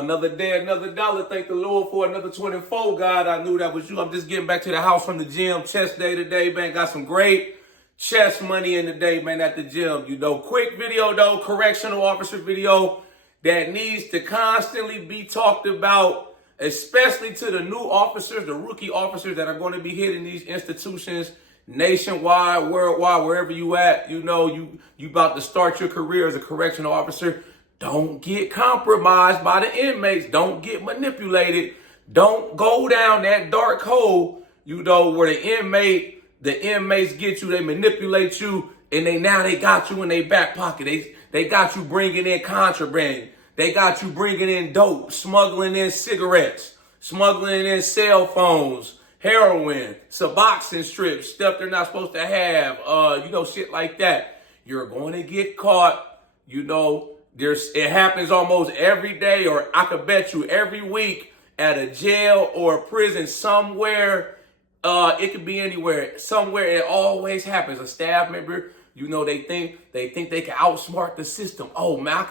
Another day, another dollar. Thank the Lord for another 24, God. I knew that was you. I'm just getting back to the house from the gym. Chest day today, man. Got some great chest money in the day, man, at the gym. You know, quick video, though. Correctional officer video that needs to constantly be talked about, especially to the new officers, the rookie officers that are going to be hitting these institutions nationwide, worldwide, wherever you at. You know, you about to start your career as a correctional officer. Don't get compromised by the inmates. Don't get manipulated. Don't go down that dark hole, you know, where the inmates get you, they manipulate you, and they got you in their back pocket. They got you bringing in contraband. They got you bringing in dope, smuggling in cigarettes, smuggling in cell phones, heroin, Suboxone strips, stuff they're not supposed to have, you know, shit like that. You're going to get caught, you know. It happens almost every day, or I could bet you every week at a jail or a prison somewhere. It could be anywhere. Somewhere it always happens. A staff member, you know, they think they can outsmart the system. Oh man,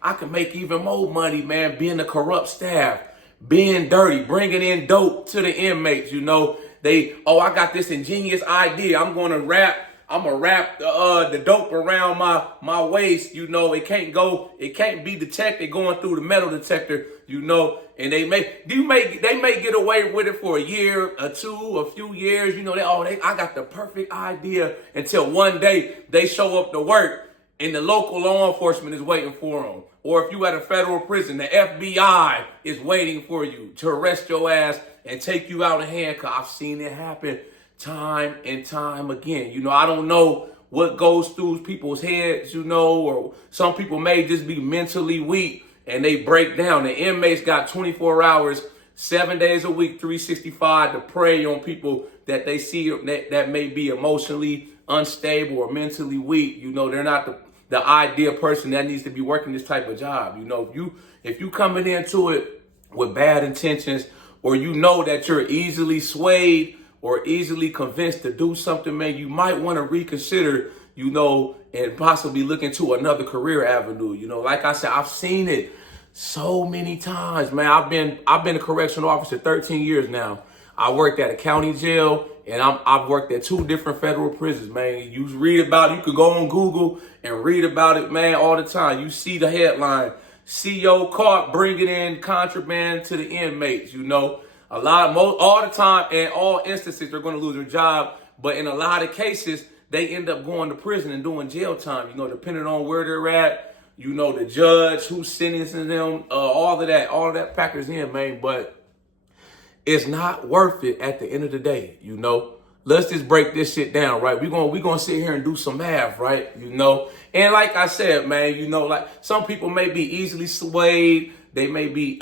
I can make even more money, man, being a corrupt staff, being dirty, bringing in dope to the inmates. You know, I got this ingenious idea. I'm gonna wrap the dope around my waist, you know. It can't be detected going through the metal detector, you know. And they may get away with it for a year or two, a few years, you know. I got the perfect idea, until one day they show up to work and the local law enforcement is waiting for them. Or if you at a federal prison, the FBI is waiting for you to arrest your ass and take you out in handcuffs. I've seen it happen time and time again. You know, I don't know what goes through people's heads, you know, or some people may just be mentally weak and they break down. The inmates got 24 hours, 7 days a week, 365 to prey on people that they see that may be emotionally unstable or mentally weak. You know, they're not the ideal person that needs to be working this type of job. You know, if you coming into it with bad intentions, or you know that you're easily swayed or easily convinced to do something, man, you might want to reconsider, you know, and possibly look into another career avenue. You know, like I said, I've seen it so many times, man. I've been a correctional officer 13 years now. I worked at a county jail, and I've worked at 2 different federal prisons, man. You read about it. You could go on Google and read about it, man, all the time. You see the headline, CO caught bringing in contraband to the inmates, you know. All the time, in all instances, they're going to lose their job. But in a lot of cases, they end up going to prison and doing jail time, you know, depending on where they're at, you know, the judge, who's sentencing them, all of that factors in, man. But it's not worth it at the end of the day, you know. Let's just break this shit down, right? We're gonna sit here and do some math, right? You know. And like I said, man, you know, like some people may be easily swayed. They may be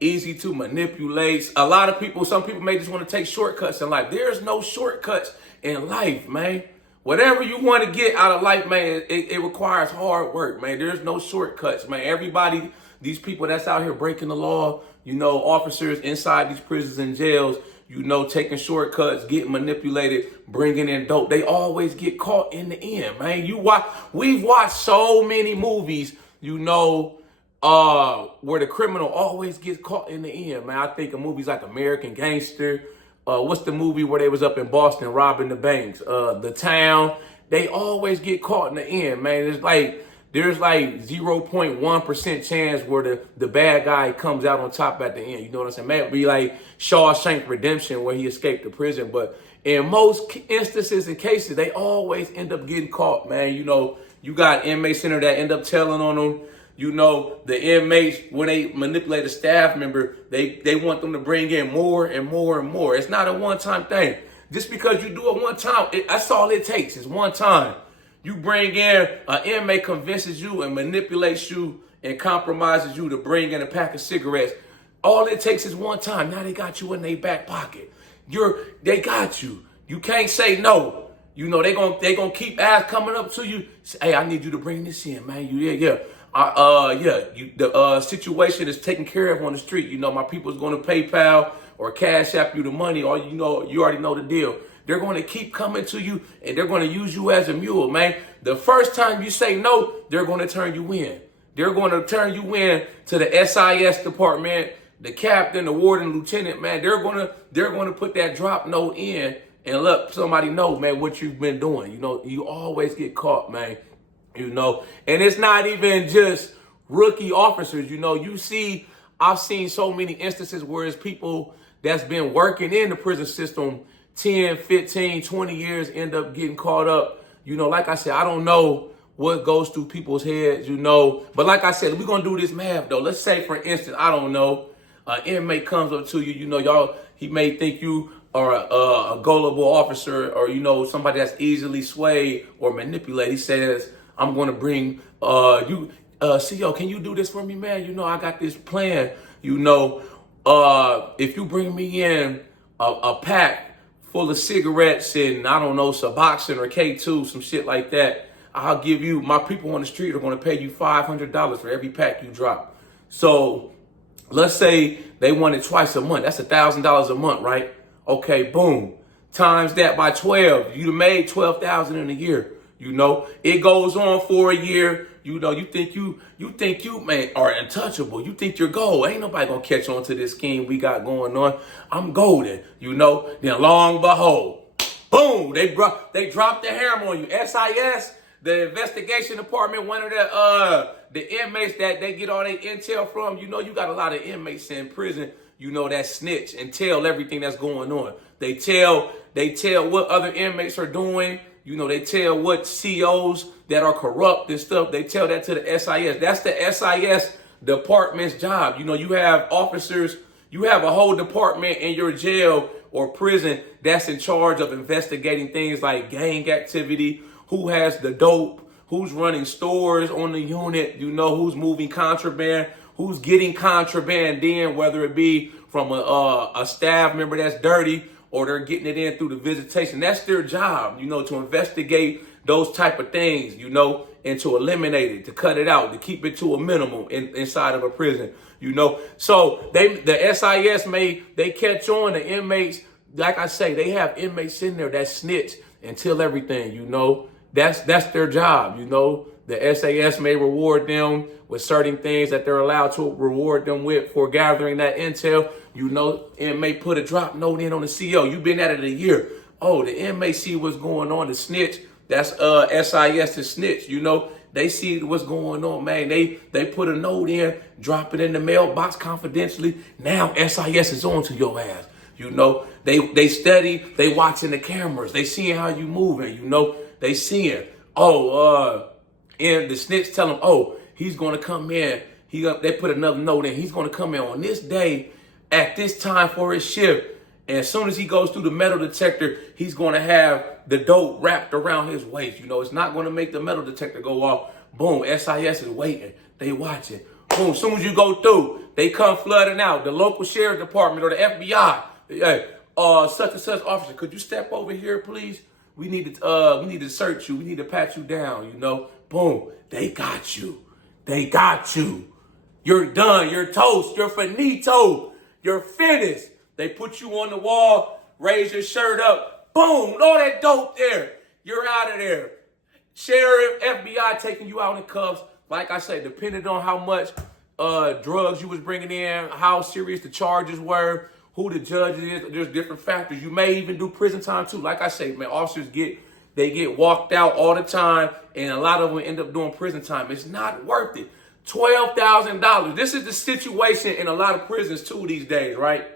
easy to manipulate. Some people may just want to take shortcuts in life. There's no shortcuts in life, man. Whatever you want to get out of life, man, it requires hard work, man. There's no shortcuts, man. Everybody, these people that's out here breaking the law, you know, officers inside these prisons and jails, you know, taking shortcuts, getting manipulated, bringing in dope, they always get caught in the end, man. We've watched so many movies, you know, where the criminal always gets caught in the end, man. I think of movies like American Gangster. What's the movie where they was up in Boston robbing the banks? The Town. They always get caught in the end, man. There's like 0.1% chance where the bad guy comes out on top at the end. You know what I'm saying? Man, it'd be like Shawshank Redemption where he escaped the prison. But in most instances and cases, they always end up getting caught, man. You know, you got inmate center that end up telling on them. You know, the inmates, when they manipulate a staff member, they want them to bring in more and more and more. It's not a one-time thing. Just because you do it one time, that's all it takes is one time. You bring in, an inmate convinces you and manipulates you and compromises you to bring in a pack of cigarettes. All it takes is one time. Now they got you in their back pocket. They got you. You can't say no. You know, they gonna keep coming up to you. Say, hey, I need you to bring this in, man. The situation is taken care of on the street. You know, my people's going to PayPal or Cash App you the money, or you already know the deal. They're going to keep coming to you, and they're going to use you as a mule, man. The first time you say no, they're going to turn you in. They're going to turn you in to the SIS department, the captain, the warden, lieutenant, man. They're going to put that drop note in and let somebody know, man, what you've been doing. You know, you always get caught, man. You know, and it's not even just rookie officers. You know, I've seen so many instances where it's people that's been working in the prison system 10, 15, 20 years end up getting caught up. You know, like I said, I don't know what goes through people's heads, you know. But like I said, we're going to do this math, though. Let's say, for instance, I don't know, an inmate comes up to you, you know, he may think you are a gullible officer or, you know, somebody that's easily swayed or manipulated. He says, I'm going to bring CO, can you do this for me, man? You know, I got this plan. You know, if you bring me in a pack full of cigarettes and, I don't know, Suboxone or K2, some shit like that, I'll give you, my people on the street are going to pay you $500 for every pack you drop. So let's say they want it twice a month. That's $1,000 a month, right? Okay, boom. Times that by 12. You'd have made $12,000 in a year. You know, it goes on for a year. You know, you think you man are untouchable. You think you're gold. Ain't nobody gonna catch on to this scheme we got going on. I'm golden. You know. Then long behold, boom, they dropped the hammer on you. SIS, the investigation department, one of the inmates that they get all their intel from. You know, you got a lot of inmates in prison, you know, that snitch and tell everything that's going on. They tell what other inmates are doing. You know, they tell what COs that are corrupt and stuff. They tell that to the SIS. That's the SIS department's job. You know, you have officers, you have a whole department in your jail or prison that's in charge of investigating things like gang activity, who has the dope, who's running stores on the unit, you know, who's moving contraband, who's getting contraband in, whether it be from a staff member that's dirty or they're getting it in through the visitation. That's their job, you know, to investigate those type of things, you know, and to eliminate it, to cut it out, to keep it to a minimum inside of a prison, you know. So the SIS they catch on the inmates. Like I say, they have inmates in there that snitch and tell everything, you know. That's their job, you know. The SAS may reward them with certain things that they're allowed to reward them with for gathering that intel, you know, and may put a drop note in on the CO. You've been at it a year. Oh, the inmate see what's going on, the snitch. That's SIS to snitch, you know. They see what's going on, man. They put a note in, drop it in the mailbox confidentially. Now SIS is on to your ass, you know. They study, they watching the cameras, they seeing how you moving, you know. They seeing, and the snitch tell him, oh, he's going to come in. They put another note in. He's going to come in on this day at this time for his shift. And as soon as he goes through the metal detector, he's going to have the dope wrapped around his waist. You know, it's not going to make the metal detector go off. Boom, SIS is waiting. They watching. Boom, as soon as you go through, they come flooding out. The local sheriff department or the FBI. Hey, such and such officer, could you step over here, please? We need to search you. We need to pat you down, you know. Boom, they got you. They got you. You're done. You're toast. You're finito. You're finished. They put you on the wall, raise your shirt up. Boom, all that dope there. You're out of there. Sheriff, FBI taking you out in cuffs. Like I said, depending on how much drugs you was bringing in, how serious the charges were, who the judge is, there's different factors. You may even do prison time too. Like I say, man, officers get walked out all the time, and a lot of them end up doing prison time. It's not worth it. $12,000. This is the situation in a lot of prisons too these days, right?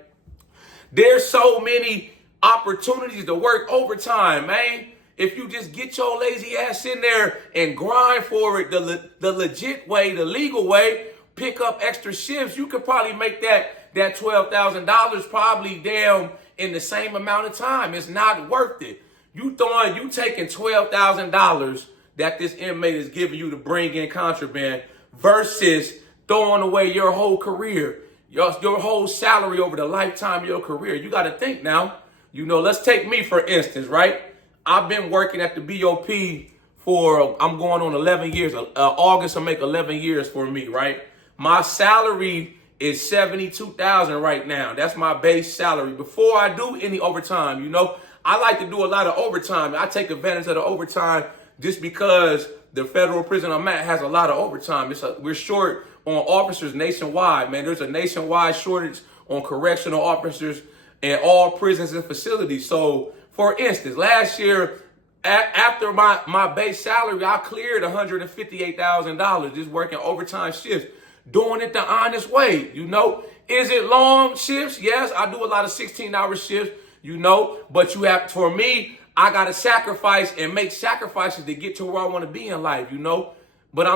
There's so many opportunities to work overtime, man. If you just get your lazy ass in there and grind for it the legit way, the legal way, pick up extra shifts, you could probably make that $12,000 probably down in the same amount of time. It's not worth it. You taking $12,000 that this inmate is giving you to bring in contraband versus throwing away your whole career, your whole salary over the lifetime of your career. You got to think now. You know, let's take me for instance, right? I've been working at the BOP I'm going on 11 years. August will make 11 years for me, right? My salary is $72,000 right now. That's my base salary before I do any overtime. You know, I like to do a lot of overtime. I take advantage of the overtime just because the federal prison I'm at has a lot of overtime. We're short on officers nationwide, man. There's a nationwide shortage on correctional officers in all prisons and facilities. So, for instance, last year, after my base salary, I cleared $158,000 just working overtime shifts, doing it the honest way, you know. Is it long shifts? Yes, I do a lot of 16-hour shifts, you know, but for me, I got to sacrifice and make sacrifices to get to where I want to be in life, you know. But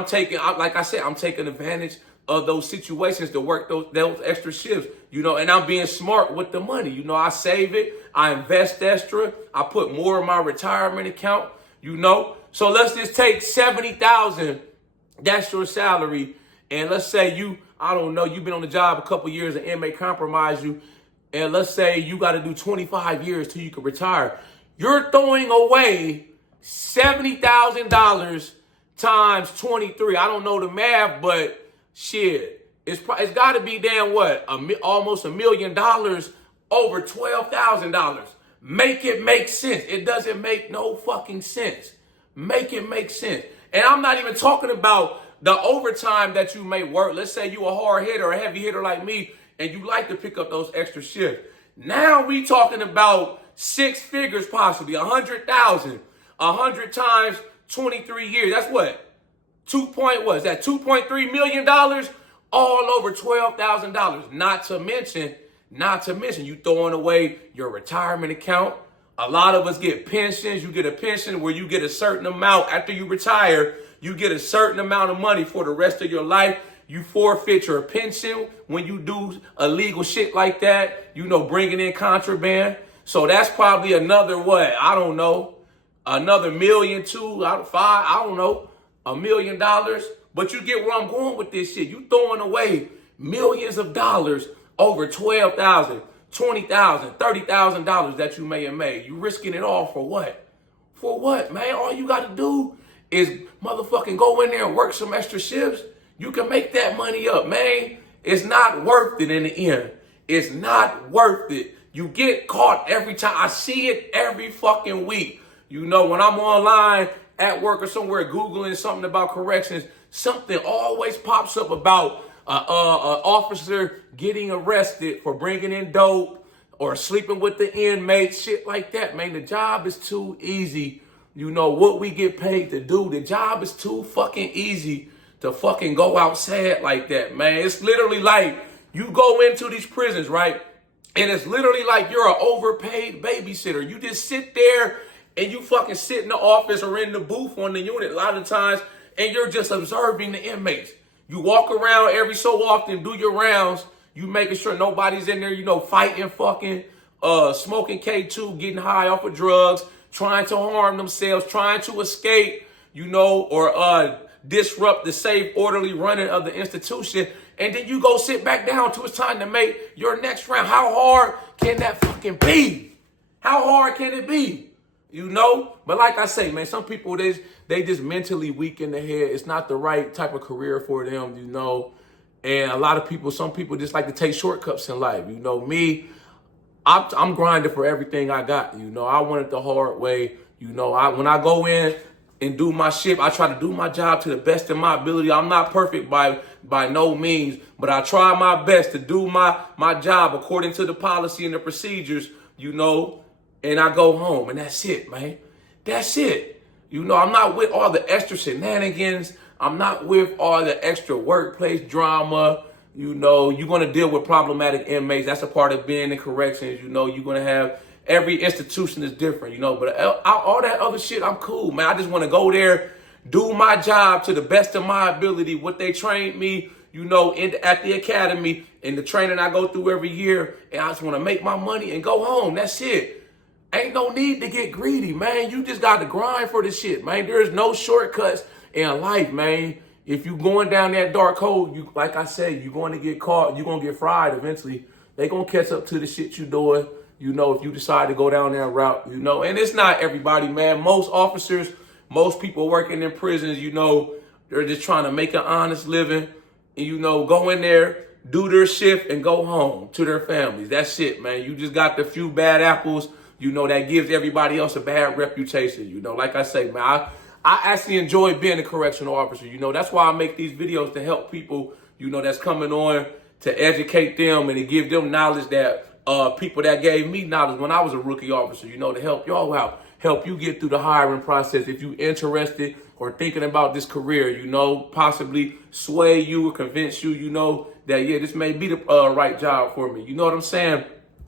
like I said, I'm taking advantage of those situations to work those extra shifts, you know, and I'm being smart with the money. You know, I save it, I invest extra, I put more in my retirement account, you know. So let's just take $70,000, that's your salary, and let's say I don't know, you've been on the job a couple years, an inmate compromised you, and let's say you got to do 25 years till you can retire. You're throwing away $70,000 times 23. I don't know the math, but shit, it's got to be damn what? Almost $1 million over $12,000. Make it make sense. It doesn't make no fucking sense. Make it make sense. And I'm not even talking about the overtime that you may work. Let's say you a hard hitter, a heavy hitter like me, and you like to pick up those extra shifts. Now we talking about 6 figures possibly, 100,000, 100 times 23 years. That's what? Is that $2.3 million? All over $12,000. Not to mention you throwing away your retirement account. A lot of us get pensions. You get a pension where you get a certain amount after you retire. You get a certain amount of money for the rest of your life. You forfeit your pension when you do illegal shit like that, you know, bringing in contraband. So that's probably another what? I don't know. Another million, 2 out of 5, I don't know, $1 million. But you get where I'm going with this shit. You throwing away millions of dollars over $12,000, $20,000, $30,000 that you may have made. You risking it all for what? For what, man? All you got to do is motherfucking go in there and work some extra shifts. You can make that money up, man. It's not worth it in the end. It's not worth it. You get caught every time. I see it every fucking week. You know, when I'm online at work or somewhere Googling something about corrections, something always pops up about an officer getting arrested for bringing in dope or sleeping with the inmates, shit like that, man. The job is too easy. You know, what we get paid to do, the job is too fucking easy to fucking go outside like that, man. It's literally like you go into these prisons, right? And it's literally like you're an overpaid babysitter. You just sit there and you fucking sit in the office or in the booth on the unit a lot of times, and you're just observing the inmates. You walk around every so often, do your rounds. You making sure nobody's in there, you know, fighting, fucking, smoking K2, getting high off of drugs, trying to harm themselves, trying to escape, you know, or disrupt the safe, orderly running of the institution. And then you go sit back down till it's time to make your next round. How hard can that fucking be? How hard can it be? You know? But like I say, man, some people, they just mentally weak in the head. It's not the right type of career for them, you know. And a lot of people, some people just like to take shortcuts in life. You know, me, I'm grinding for everything I got. You know, I want it the hard way. You know, when I go in and do my shift, I try to do my job to the best of my ability. I'm not perfect by no means, but I try my best to do my job according to the policy and the procedures, you know, and I go home, and that's it, man. That's it. You know, I'm not with all the extra shenanigans. I'm not with all the extra workplace drama. You know, you're going to deal with problematic inmates. That's a part of being in corrections. You know, you're going to have, every institution is different, you know, but all that other shit, I'm cool, man. I just want to go there, do my job to the best of my ability, what they trained me, you know, at the academy, and the training I go through every year, and I just want to make my money and go home. That's it. Ain't no need to get greedy, man. You just got to grind for this shit, man. There's no shortcuts in life, man. If you going down that dark hole, you, like I said, you're going to get caught. You're going to get fried eventually. They going to catch up to the shit you doing, you know, if you decide to go down that route, you know. And it's not everybody, man. Most officers, most people working in prisons, you know, they're just trying to make an honest living and, you know, go in there, do their shift, and go home to their families. That's it, man. You just got the few bad apples, you know, that gives everybody else a bad reputation. You know, like I say, man, I actually enjoy being a correctional officer. You know, that's why I make these videos to help people, you know, that's coming on, to educate them and to give them knowledge that people that gave me knowledge when I was a rookie officer, you know, to help y'all out, help you get through the hiring process. If you're interested or thinking about this career, you know, possibly sway you or convince you, you know, that, yeah, this may be the right job for me. You know what I'm saying?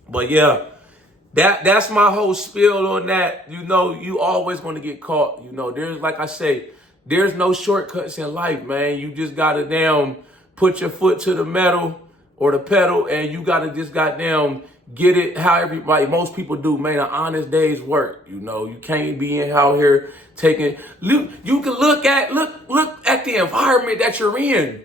But yeah, that's my whole spiel on that. You know, you always going to get caught. You know, there's, like I say, there's no shortcuts in life, man. You just got to put your foot to the metal or the pedal, and you got to just goddamn get it how everybody, most people do, man, an honest day's work. You know, you can't be in out here taking, you can look at the environment that you're in.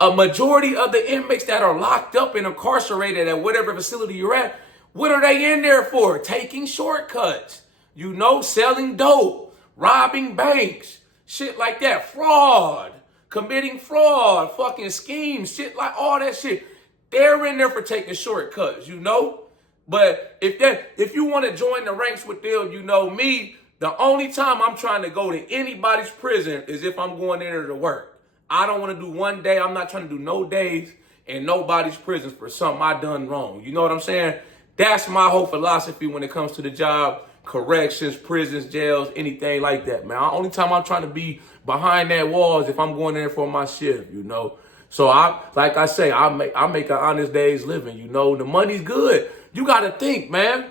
A majority of the inmates that are locked up and incarcerated at whatever facility you're at, what are they in there for? Taking shortcuts, you know, selling dope, robbing banks, shit like that, fraud, committing fraud, fucking schemes, shit like all that shit. They're in there for taking shortcuts, you know? But if you want to join the ranks with them, you know me, the only time I'm trying to go to anybody's prison is if I'm going in there to work. I don't want to do one day. I'm not trying to do no days in nobody's prison for something I done wrong. You know what I'm saying? That's my whole philosophy when it comes to the job, corrections, prisons, jails, anything like that, man. The only time I'm trying to be behind that wall is if I'm going in there for my shift, you know? So like I say, I make an honest day's living, you know? The money's good. You got to think, man.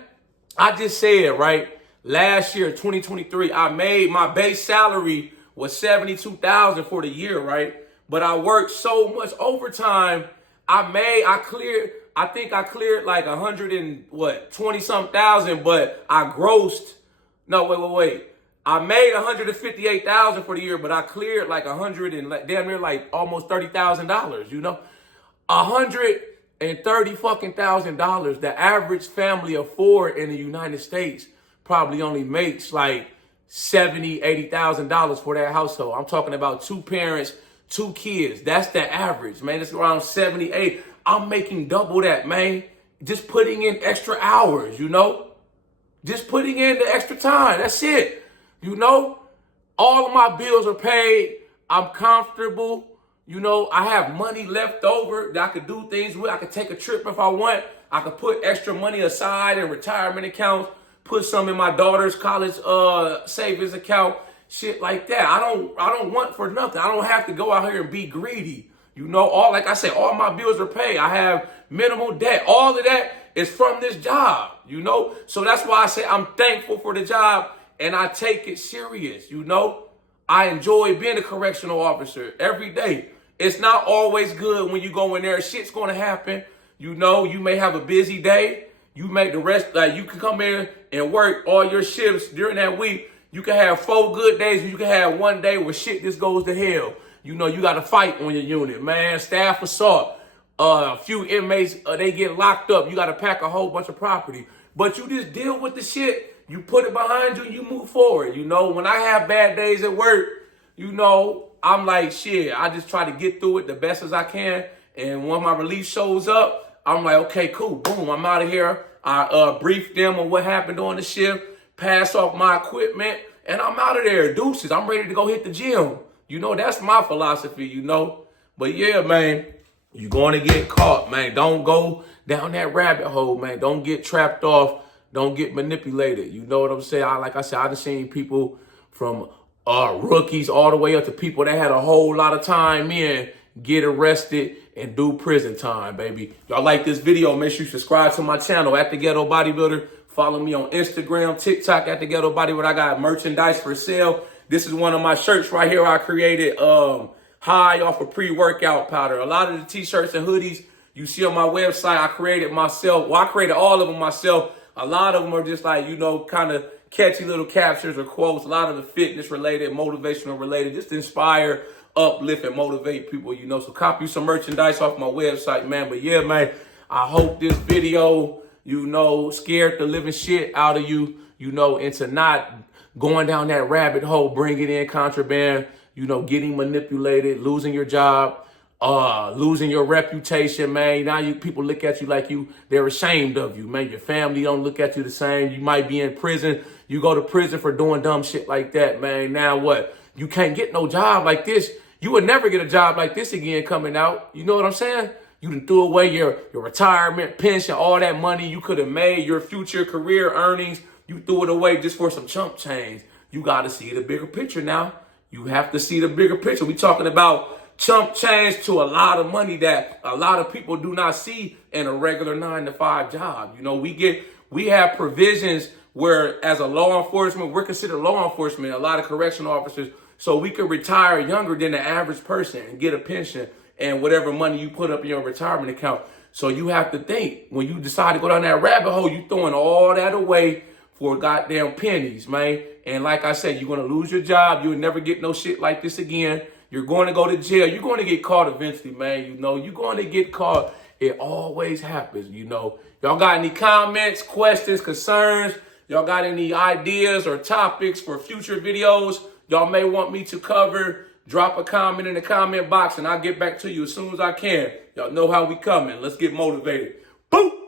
I just said, right? Last year, 2023, I made my base salary was $72,000 for the year, right? But I worked so much overtime. I think I cleared like 120 something thousand, but I grossed. No, wait. I made 158,000 for the year, but I cleared like 100 and damn near like almost $30,000. You know, $130 fucking thousand. The average family of four in the United States probably only makes like $70,000-$80,000 for that household. I'm talking about two parents, two kids. That's the average, man. It's around 78. I'm making double that, man. Just putting in extra hours, you know? Just putting in the extra time. That's it. You know? All of my bills are paid. I'm comfortable. You know, I have money left over that I could do things with. I could take a trip if I want. I could put extra money aside in retirement accounts. Put some in my daughter's college savings account. Shit like that. I don't want for nothing. I don't have to go out here and be greedy. You know, like I say, all my bills are paid. I have minimal debt. All of that is from this job, you know? So that's why I say I'm thankful for the job and I take it serious, you know? I enjoy being a correctional officer every day. It's not always good when you go in there. Shit's going to happen. You know, you may have a busy day. You make the rest, like you can come in and work all your shifts during that week. You can have 4 good days. You can have one day where shit just goes to hell. You know, you got to fight on your unit, man. Staff assault. A few inmates, they get locked up. You got to pack a whole bunch of property. But you just deal with the shit. You put it behind you and you move forward. You know, when I have bad days at work, you know, I'm like, shit, I just try to get through it the best as I can. And when my release shows up, I'm like, okay, cool, boom, I'm out of here. I brief them on what happened on the shift, pass off my equipment, and I'm out of there. Deuces, I'm ready to go hit the gym. You know, that's my philosophy, you know. But yeah, man, you're going to get caught, man. Don't go down that rabbit hole, man. Don't get trapped off. Don't get manipulated. You know what I'm saying? Like I said, I've seen people from rookies all the way up to people that had a whole lot of time in get arrested and do prison time, baby. Y'all like this video, make sure you subscribe to my channel at The Ghetto Bodybuilder. Follow me on Instagram, TikTok at The Ghetto Bodybuilder. I got merchandise for sale. This is one of my shirts right here I created high off of pre-workout powder. A lot of the t-shirts and hoodies you see on my website, I created myself. Well, I created all of them myself. A lot of them are just like, you know, kind of catchy little captions or quotes. A lot of the fitness related, motivational related, just to inspire, uplift, and motivate people, you know. So copy some merchandise off my website, man. But yeah, man, I hope this video, you know, scared the living shit out of you, you know, into not going down that rabbit hole, bringing in contraband, you know, getting manipulated, losing your job. losing your reputation, man. Now people look at you like they're ashamed of you, man. Your family don't look at you the same. You might be in prison. You go to prison for doing dumb shit like that, man. Now what? You can't get no job like this. You would never get a job like this again coming out. You know what I'm saying? You done threw away your retirement, pension, all that money you could have made, your future career earnings. You threw it away just for some chump change. You got to see the bigger picture now. You have to see the bigger picture. We talking about chump change to a lot of money that a lot of people do not see in a regular 9-to-5 job. You know, we have provisions where as a law enforcement, we're considered law enforcement, a lot of correctional officers, so we can retire younger than the average person and get a pension and whatever money you put up in your retirement account. So you have to think, when you decide to go down that rabbit hole, you throwing all that away for goddamn pennies, man. And like I said, you're going to lose your job. You'll never get no shit like this again. You're going to go to jail. You're going to get caught eventually, man. You know, you're going to get caught. It always happens, you know. Y'all got any comments, questions, concerns? Y'all got any ideas or topics for future videos y'all may want me to cover? Drop a comment in the comment box and I'll get back to you as soon as I can. Y'all know how we coming. Let's get motivated. Boom!